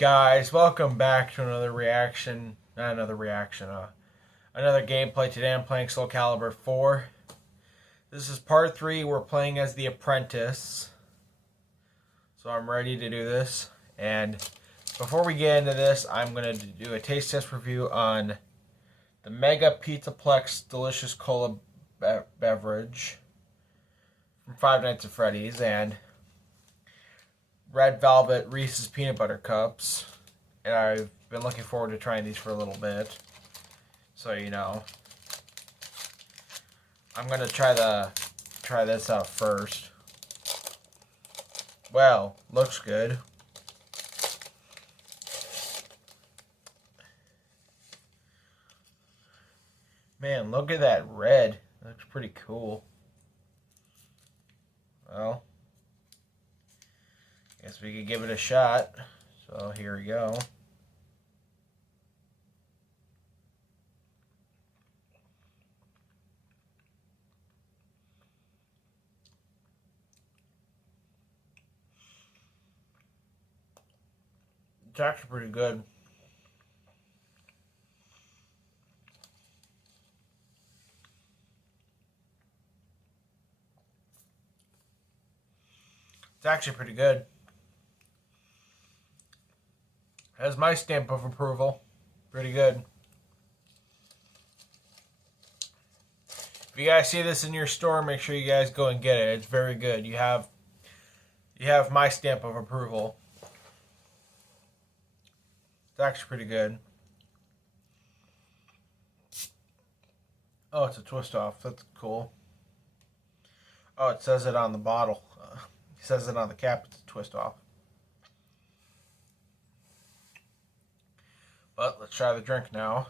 guys, welcome back to another reaction. Not another reaction, another gameplay. Today I'm playing Soul Calibur 4. This is part 3. We're playing as the apprentice. So I'm ready to do this. And before we get into this, I'm going to do a taste test review on the Mega Pizzaplex Delicious Cola beverage from Five Nights at Freddy's and Red Velvet Reese's Peanut Butter Cups. And I've been looking forward to trying these for a little bit. So you know. I'm gonna try this out first. Well, looks good. Man, look at that red. Looks pretty cool. Well, guess we could give it a shot. So here we go. It's actually pretty good. It's actually pretty good. Has my stamp of approval. Pretty good. If you guys see this in your store, make sure you guys go and get it. It's very good. You have my stamp of approval. It's actually pretty good. Oh, it's a twist off. That's cool. Oh, it says it on the bottle. It says it on the cap. It's a twist off. But let's try the drink now.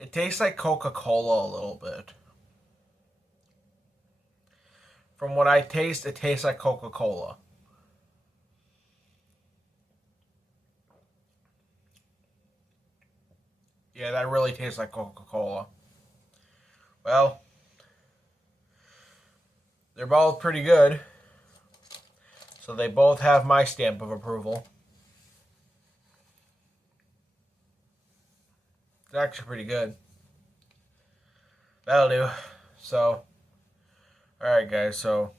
It tastes like Coca-Cola a little bit. From what I taste, it tastes like Coca-Cola. Yeah, that really tastes like Coca-Cola. Well, they're both pretty good. So they both have my stamp of approval. It's actually pretty good. That'll do. So, alright guys, so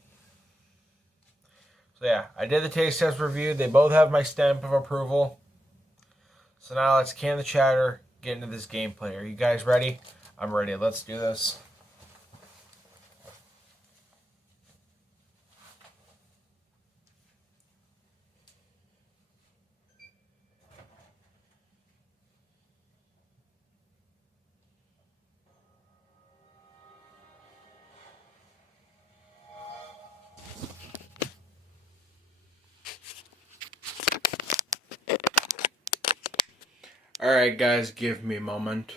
yeah, I did the taste test review. They both have my stamp of approval. So now let's can the chatter, get into this gameplay. Are you guys ready? I'm ready. Let's do this. Alright guys, give me a moment.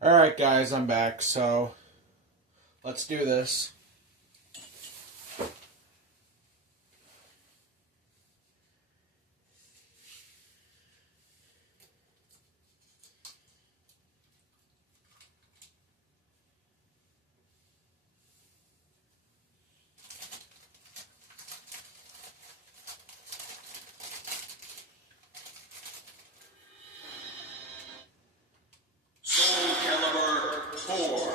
Alright guys, I'm back, so let's do this. Soul Calibur 4.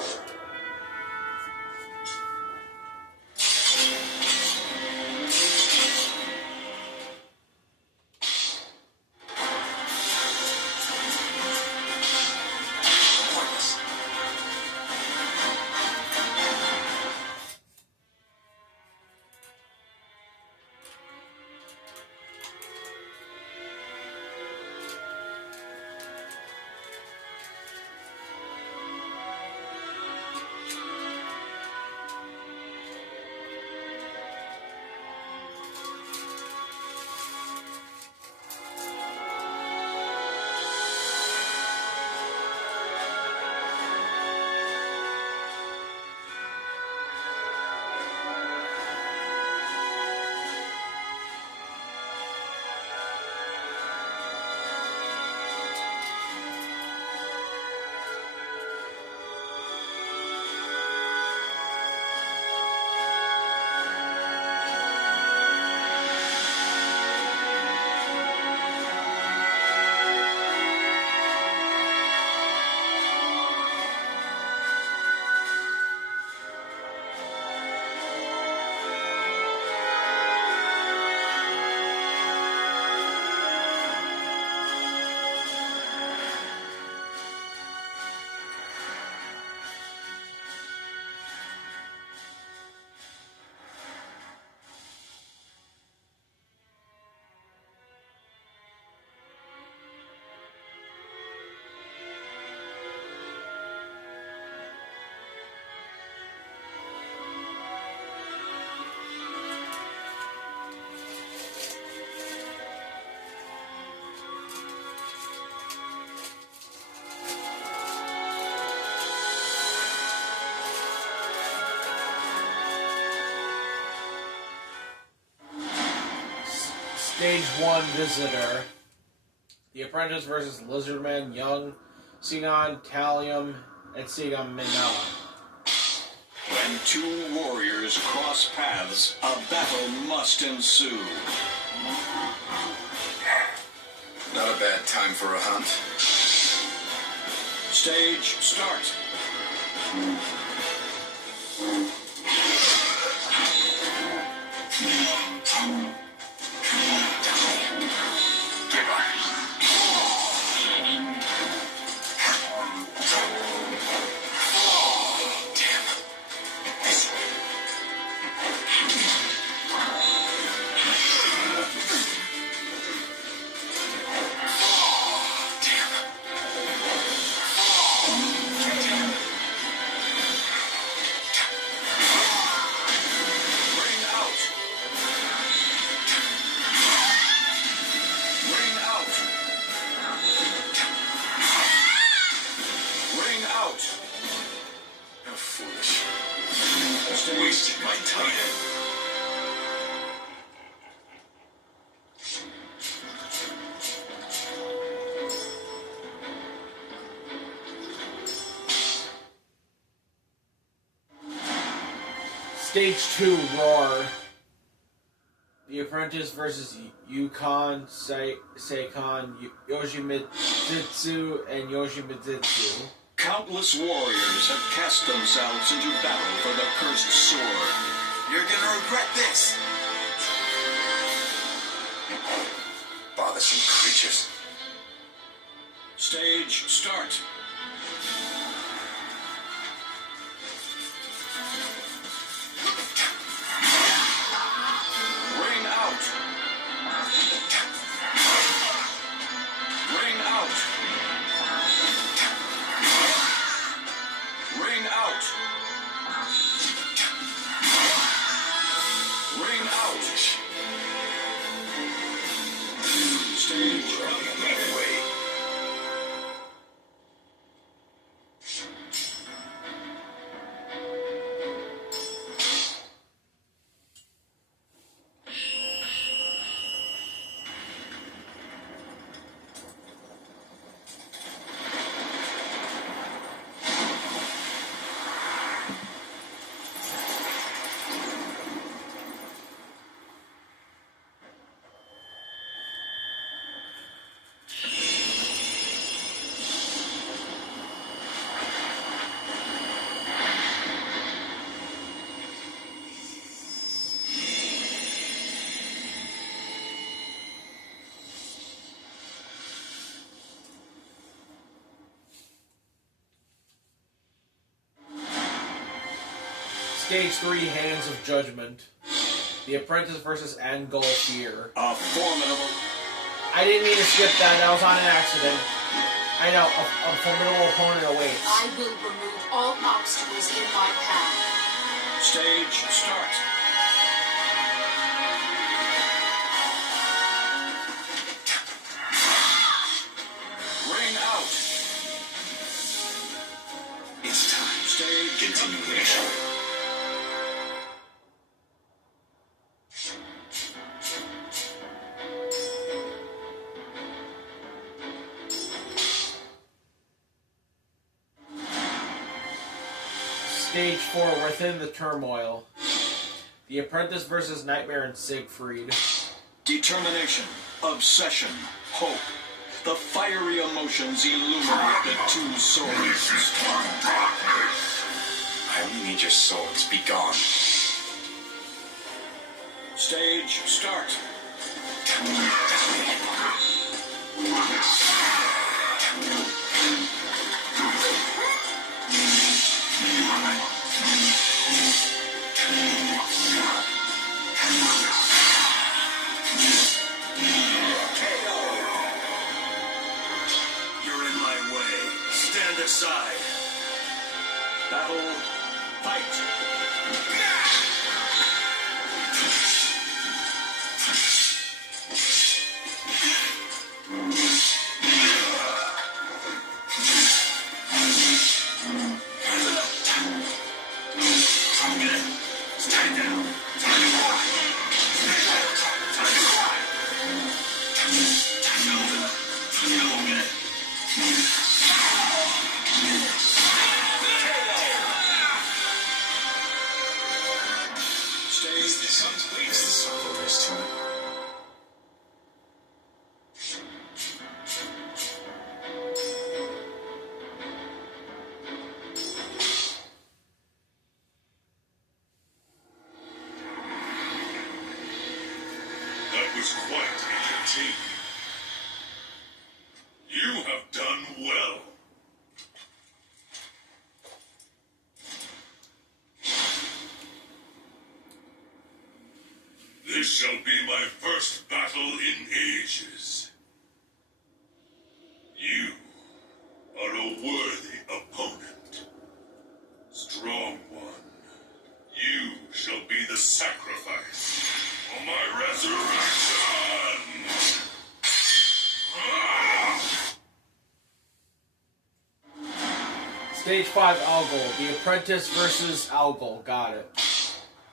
Stage 1 Visitor. The Apprentice versus Lizardman, Young, Sigon, Talium, and Sigon Minna. When two warriors cross paths, a battle must ensue. Not a bad time for a hunt. Stage start. Wasted my time. Stage 2 Roar. The Apprentice versus Yukon, Seikon, Yoshimitsu, and Yoshimitsu. Countless warriors have cast themselves into battle for the cursed sword. You're gonna regret this. Bothersome creatures. Stage start. Ring out. Ring out. Ring out. Ring out. Stage Anyway. Stage 3 Hands of Judgment. The Apprentice versus Algol Fear. a formidable. I didn't mean to skip that. That was on an accident. I know, a formidable opponent awaits. I will remove all obstacles in my path. Stage start. Ring out. It's time. Stage Continuation. Stage 4 Within the Turmoil. The Apprentice versus Nightmare and Siegfried. Determination, obsession, hope. The fiery emotions illuminate the two swords. I only need your swords. Be gone. Stage start. You're in my way. Stand aside. Battle, fight. Stay down. team. You have done well. This shall be my first battle in ages. You are a worthy opponent. Strong one, you shall be the sacrifice for my resurrection! Stage 5 Algol. The Apprentice versus Algol. Got it.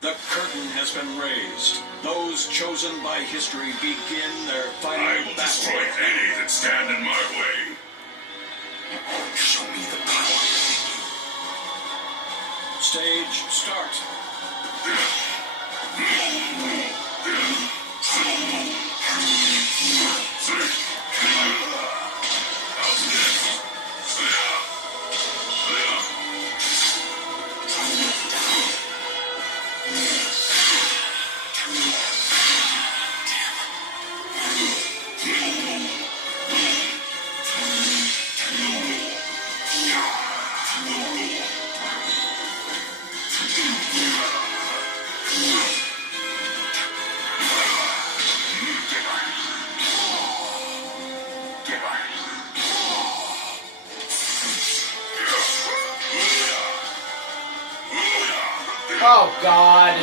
The curtain has been raised. Those chosen by history begin their final I will battle. destroy any that stand in my way. Show me the power within you. Stage start. Oh, God.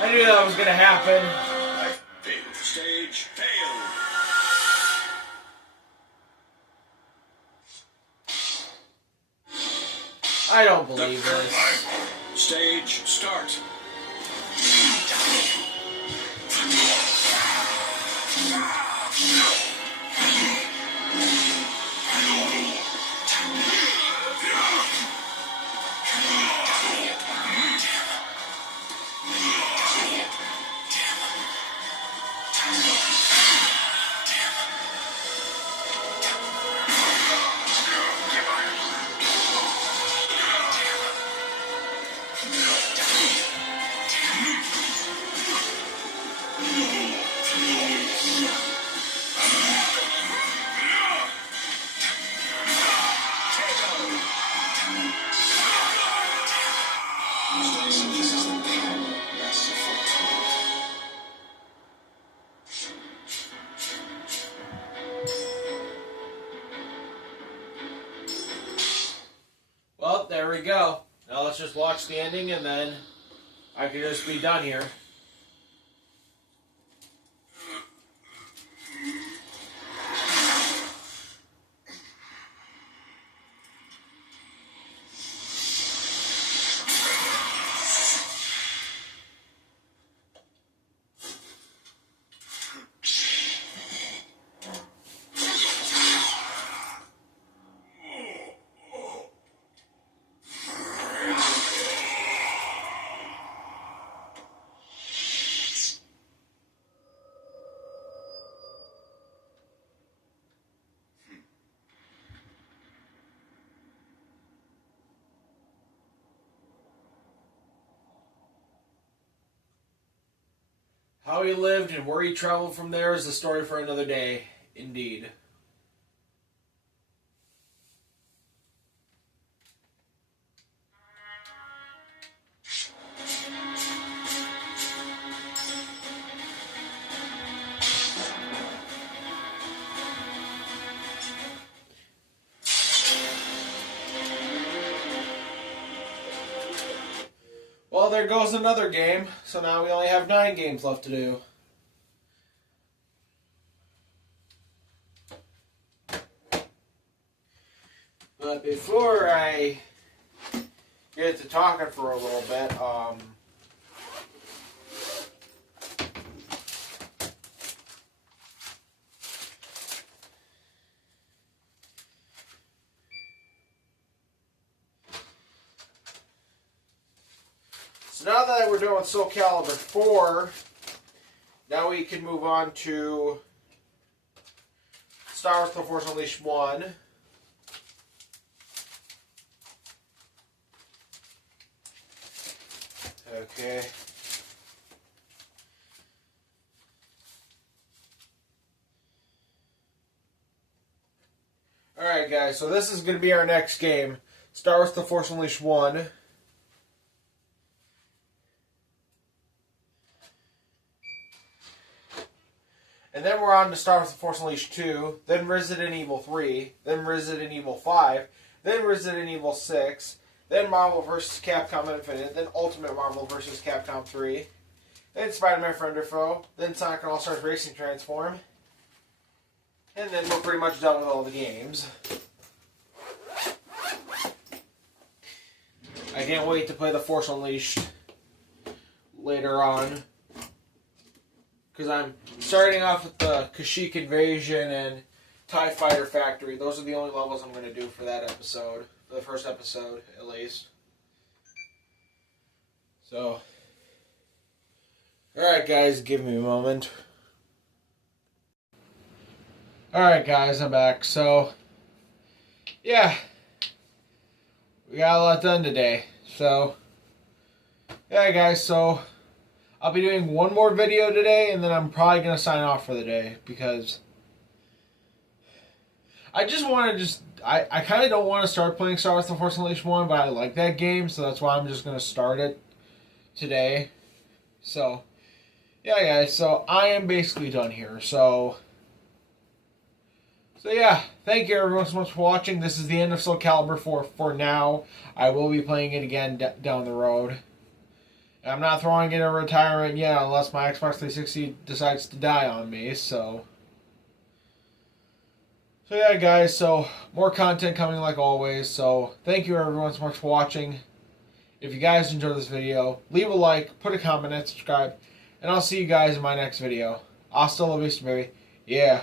I knew that was going to happen. I failed. Stage failed. I don't believe this. Stage start. Well, there we go. Now let's just watch the ending and then I can just be done here. How he lived and where he traveled from there is a story for another day, indeed. Well, there goes another game. So now we only have 9 games left to do. But before I get to talking for a little bit, so now that we're done with Soul Calibur 4, now we can move on to Star Wars The Force Unleashed 1. Okay. guys, so this is going to be our next game. Star Wars The Force Unleashed 1. And then we're on to Star Wars The Force Unleashed 2, then Resident Evil 3, then Resident Evil 5, then Resident Evil 6, then Marvel vs. Capcom Infinite, then Ultimate Marvel vs. Capcom 3, then Spider-Man Friend or Foe, then Sonic and All-Stars Racing Transform, and then we're pretty much done with all the games. I can't wait to play The Force Unleashed later on, because I'm starting off with the Kashyyyk Invasion and TIE Fighter Factory. Those are the only levels I'm going to do for that episode. For the first episode, at least. So. Alright, guys, give me a moment. Alright, guys, I'm back. So, yeah. We got a lot done today. So, yeah, guys, so I'll be doing one more video today, and then I'm probably going to sign off for the day, because I just want to I kind of don't want to start playing Star Wars The Force Unleashed 1, but I like that game, so that's why I'm just going to start it today. So, yeah, guys, so I am basically done here. So yeah, thank you everyone so much for watching. This is the end of Soul Calibur for now. I will be playing it again down the road. I'm not throwing it in retirement yet unless my Xbox 360 decides to die on me, so yeah, guys, so more content coming like always. So thank you everyone so much for watching. If you guys enjoyed this video, leave a like, put a comment, and subscribe, and I'll see you guys in my next video. Hasta la vista, baby. Yeah.